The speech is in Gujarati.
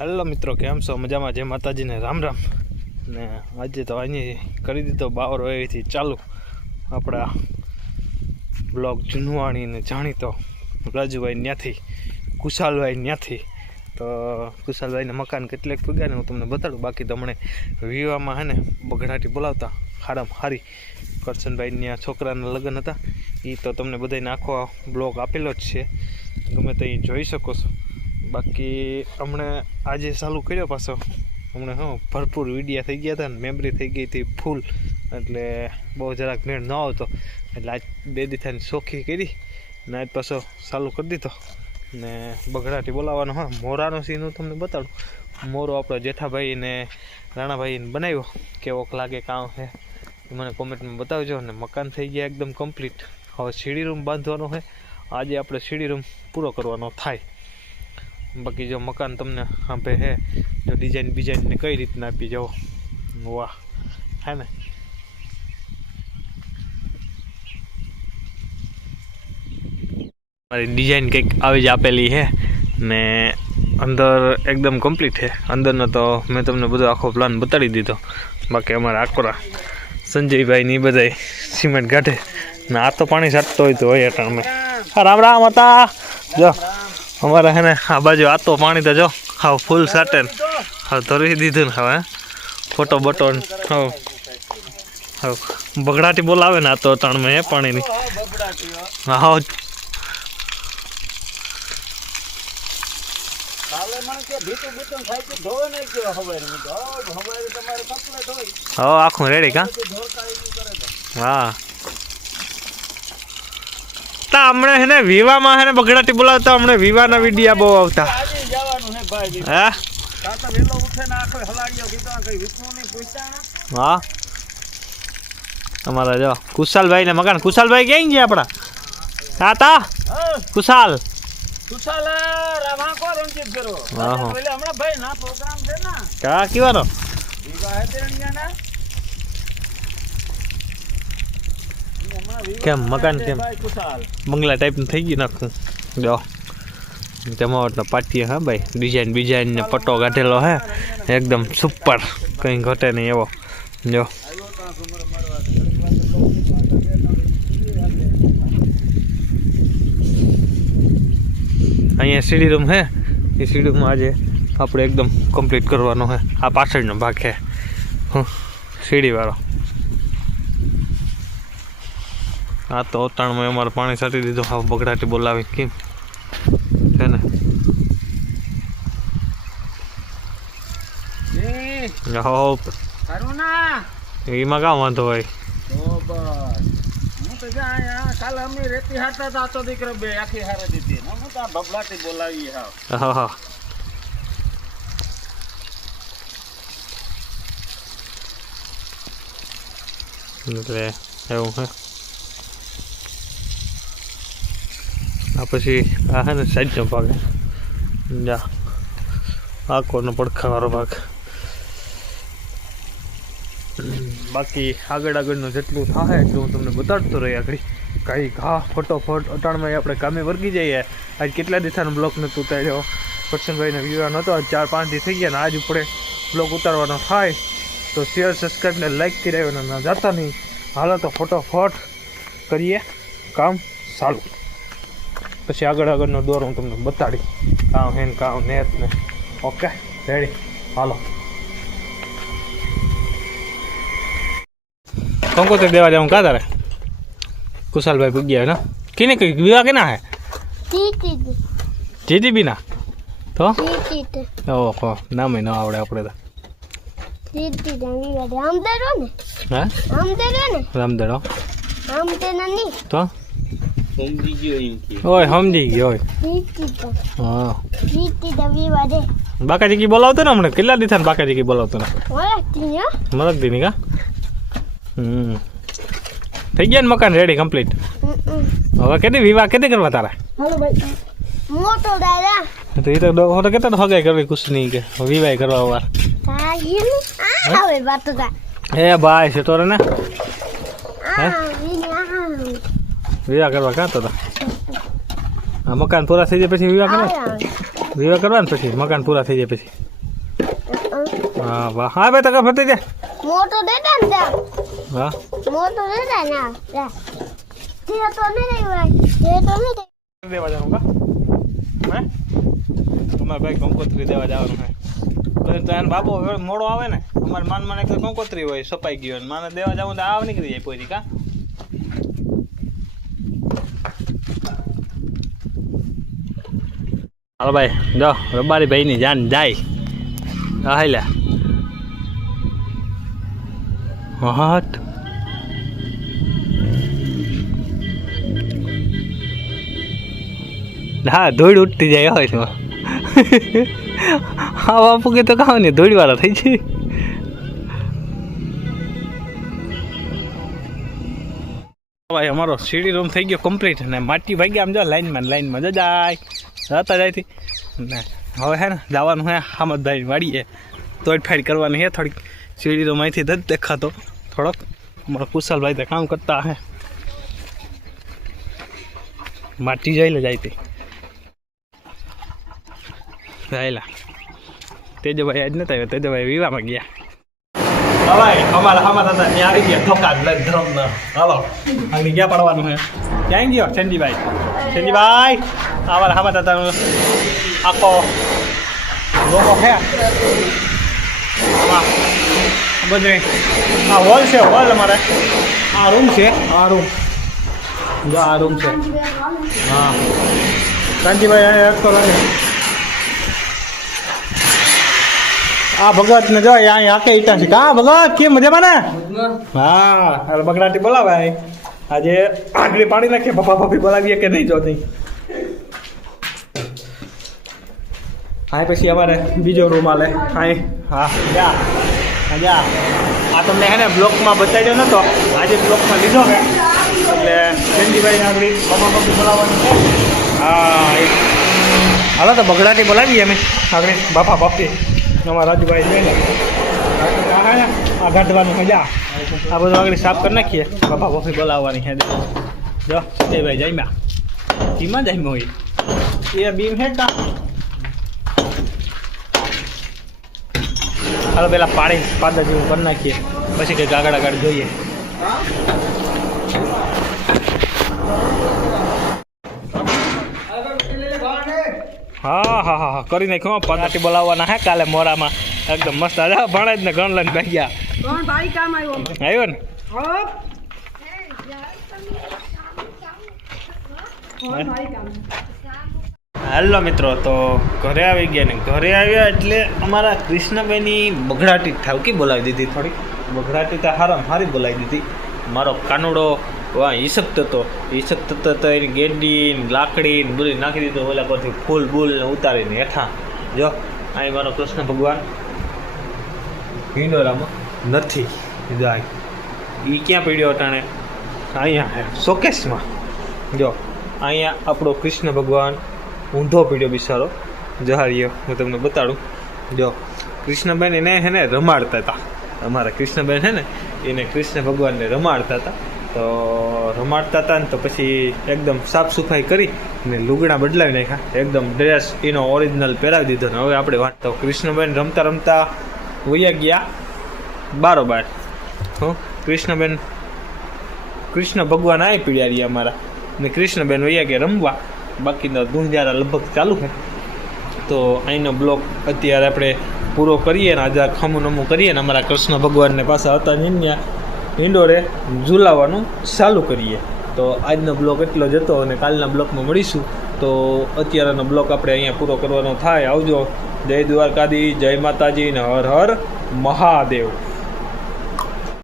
હેલો મિત્રો, કેમ છો? મજામાં? જય માતાજીને રામ રામ. ને આજે તો અહીં કરી દીધો બાવર વયથી ચાલુ આપણા બ્લોગ જુનવાણીને જાણીતો રાજુભાઈ ત્યાંથી કુશાલભાઈ ત્યાંથી. તો કુશાલભાઈને મકાન કેટલેક પૂગ્યા ને હું તમને બતાડું. બાકી તો હમણે વિવાહમાં હે ને બગડાટી બોલાવતા હારામાં હારી કરશનભાઈ ત્યાં છોકરાના લગ્ન હતા. એ તો તમને બધાને આખો બ્લોગ આપેલો જ છે, ગમે તો અહીં જોઈ શકો છો. બાકી હમણે આજે ચાલુ કર્યો પાછો. હમણાં ભરપૂર વિડીયા થઈ ગયા હતા ને મેમરી થઈ ગઈ હતી ફૂલ, એટલે બહુ જરાક મેળ ન આવતો. એટલે આજ 2 દિવસની શોખી કરી ને આજ પાછો ચાલુ કરી દીધો. ને બગડાટી બોલાવવાનો મોરાનો સીન હું તમને બતાડું. મોરો આપણો જેઠાભાઈ ને રાણાભાઈને બનાવ્યો, કેવોક લાગે કામ છે એ મને કોમેન્ટમાં બતાવજો. ને મકાન થઈ ગયા એકદમ કમ્પ્લીટ. હવે સીડી રૂમ બાંધવાનો છે. આજે આપણે સીડી રૂમ પૂરો કરવાનો થાય. બાકી જો મકાન તમને આપે હે, જો ડિઝાઇન ને કઈ રીતના આપી જાઓ, વાહ હે ને. મારી ડિઝાઇન કંઈક આવી જ આપેલી છે ને અંદર એકદમ કમ્પ્લીટ છે. અંદરનો તો મેં તમને બધો આખો પ્લાન બતાડી દીધો. બાકી અમારા આકોરા સંજયભાઈ ને એ બધા સિમેન્ટ કાઢે ને આ તો પાણી છાંટતો હોય તો હોય અટાણમાં. રામ રામ હતા. જો અમારે હે ને આ બાજુ આતો પાણી તો જો હા ફૂલ સાટે ને હા ધરી દીધું ને. હવે ફોટો બોટો હા બગડાટી બોલાવે ને આ તો અટાણમાં એ પાણીની. હા આખું રેડી કા. હા હમણે હે ને વિવાહમાં હે ને બગડાટી બોલાવતા. હમણે વિવાહના વિડીયા બહુ આવતા. હા અમારા જો કુશાલભાઈ ને મકાન. કુશાલભાઈ ક્યાં ગયા આપડા? હા તા કુશાલ કા કીવાનો કેમ મકાન કેમ બંગલા ટાઈપનું થઈ ગયું નાખું. જો જમાવટનો પાટીએ. હા ભાઈ ડિઝાઇન ને પટ્ટો કાઢેલો હે એકદમ સુપર, કંઈ ઘટે નહીં એવો. જો અહીંયા સીડી રૂમ હે. એ સીડી રૂમમાં આજે આપણે એકદમ કમ્પ્લીટ કરવાનો હે. આ પાછળનો ભાગ છે સીડીવાળો. આ તો ઉતાણમાં અમારે પાણી છાંટી દીધું. હા બગડાટી બોલાવી કેમ છે ને. એમાં કામ વાંધો હોય. એટલે એવું હે. આ પછી આ હે ને સાઈડનો ભાગ જા આકોનો પડખાવાળો ભાગ. બાકી આગળનું જેટલું થાય એટલું હું તમને બતાડતો રહી. આગળ કઈ ઘા ફટોફટ અટાણમાં આપણે કામે વર્ગી જઈએ. આજ કેટલા દિવસનો બ્લોક નહોતું ઉતાર્યો. કરશનભાઈને વિવાહ નહોતો. આજ 4-5 દિવસ થઈ ગયા ને આજ ઉપડે બ્લોક ઉતારવાનો થાય. તો શેર સબસ્ક્રાઈબ ને લાઈક કરી આવ્યો ના જતા નહીં. હાલો તો ફટોફટ કરીએ કામ ચાલુ. પછી આગળનો દોર હું તમને બતાડી કામ હે ને કામ નેત ને. ઓકે રેડી હાલો. કંકોત્રી દેવા જાઉં કા તારે? કુશાલભાઈ પૂગ્યા ને. કિને કઈ વિવાહ કેના હે? જીતી બી ના તો ઓહો નામ ન આવડે આપણે તો. રામદેડો તો સમજી ગયો હોય. હા બાકાજી બોલાવતો ને હમણાં કેટલા દિવસ બાકાજી બોલાવતો ને મરક દી કા. થઈ ગયા ને મકાન રેડી કમ્પ્લીટ. હવે કેટલી વિવાહ કેટલી કરવા તારા? મોટો દાદા તો એ તો કેટલા હગાઈ કરવી કુછ નહીં કે વિવાહ કરવા વાર. હે ભાઈ છે તોરે ને વિવાહ કરવા કાં તો આ મકાન પૂરા થઈ જાય પછી વિવાહ કરે. વિવાહ કરવા ને પછી મકાન પૂરા થઈ જાય પછી હા વાહ હા ભાઈ તકા ફરતી જાય મોટો દેતા ને જા હા મોટો દેતા ના જા તે તો નહીં ભાઈ તે તો નહીં દેવા જવાનું કા હે અમારે ભાઈ કંકોત્રી દેવા જવાનું હે તો એને બાબો મોડો આવે ને અમારે માન એક કંકોત્રી હોય સપાઈ ગયો ને માને દેવા જવું તો આવ નીકળી જાય પોરી કા હાલો ભાઈ જો રબારી ભાઈ ની જાન જાય હાલ્યા હટ હા ધૂળ ઉઠતી જાય હોય તો હા બાપુ કે તો કાવ ને ધૂળ વાળા થઈ છે ભાઈ અમારો સીડી રૂમ થઈ ગયો કમ્પ્લીટ ને માટી ભાગી આમ જો લાઈનમાં જ જાય જતા જાયથી ને હવે હે ને જવાનું હે હામદભાઈ વાડીએ તોડફાડ કરવાની હે થોડીક સીડી રૂમ અહીંથી જ દેખાતો થોડોક અમારો કુશલભાઈ તો કામ કરતા હે માટી જઈ લે જાય જાયેલા તેજભાઈ આજ નતા આવ્યા તેજભાઈ વિવાહમાં ગયા ભાઈ અમારા હામાં હતા ત્યાં આવી ગયા ધોકા ધ્રમ હાલો આગળ ક્યાં પડવાનું છે ક્યાં ગયો ચંદીભાઈ અમારા હામાં હતા આખો લોકો છે બધે આ હોલ છે હોલ અમારે આ રૂમ છે આ રૂમ છે હા ચંદીભાઈ એક તો લાગે આ ભગત ને જો અહીંયા આકે ઈટા છે કા ભગત કેમ મજામાં ને હા હાલ બગડાટી બોલાવાય આજે આગળ પાણી નાખીએ પપ્પા પપ્પી બોલાવીએ કે નહીં જોતી હા પછી અમારે બીજો રૂમ આલે હા જા આ તમને હે ને બ્લોકમાં બતાવ્યો નતો આજે બ્લોકમાં લીધો હે એટલે ચંદીભાઈ આગળ પપ્પા પપ્પી બોલાવવાનું છે હા હાલો તો બગડાટી બોલાવીએ અમે આગળ બાપા પપ્પી અમારા રાજુભાઈ છે ને આ ગાઢવાનું મજા આ બધું આગળ સાફ કરી નાખીએ બાપા બફી બોલાવવાની છે જો એ ભાઈ જામ્યા કીમાં જામ્યો હોય એ બીમ હે કા હાલો પેલા પાણી પાદા જેવું કરી નાખીએ પછી કંઈક આગળ આગળ જોઈએ હા કરી નાખ્યો પગાટી બોલાવવાના હે કાલે મોરામાં એકદમ મસ્ત આજે ભણે જ ને ગણ લઈને બેસી ગયા આવ્યો ને હાલો મિત્રો તો ઘરે આવી ગયા ને ઘરે આવ્યા એટલે અમારા કૃષ્ણભાઈની બગડાટી ઠાવકી બોલાવી દીધી થોડીક બગડાટી તો હારી બોલાવી દીધી મારો કાનુડો વાહ ઈસકત હતો તો એની ગેડી લાકડી બધું નાખી દીધું ઓલા પરથી ફૂલ બૂલ ઉતારીને હેઠા જો અહીં મારો કૃષ્ણ ભગવાન હિંડોરામાં નથી જાય એ ક્યાં પડ્યો અટાણે અહીંયા શોકેસમાં જો અહીંયા આપણો કૃષ્ણ ભગવાન ઊંધો પડ્યો બિચારો જહારીયો હું તમને બતાડું જો કૃષ્ણબેન એને હે ને રમાડતા હતા અમારા કૃષ્ણબેન છે ને એને કૃષ્ણ ભગવાનને રમાડતા હતા તો રમાડતા હતા ને તો પછી એકદમ સાફ સફાઈ કરી ને લુગડા બદલાવી નાખ્યા એકદમ ડ્રેસ એનો ઓરિજિનલ પહેરાવી દીધો ને હવે આપણે વાત તો કૃષ્ણબેન રમતા રમતા વયા ગયા બારોબાર હો કૃષ્ણબેન કૃષ્ણ ભગવાન આવી પીડ્યા રહ્યા અમારા ને કૃષ્ણબેન વયા ગયા રમવા બાકીના ગુંજારા લગભગ ચાલુ છે તો અહીંનો બ્લોક અત્યારે આપણે પૂરો કરીએ ને આજે ખમું નમું કરીએ ને અમારા કૃષ્ણ ભગવાનને પાછા હતા ઈંડોરે ઝુલાવવાનું ચાલુ કરીએ તો આજનો બ્લોક એટલો જ હતો અને કાલના બ્લોકમાં મળીશું તો અત્યારનો બ્લોક આપણે અહીંયા પૂરો કરવાનો થાય આવજો જય દ્વારકાધી જય માતાજી ને હર હર મહાદેવ.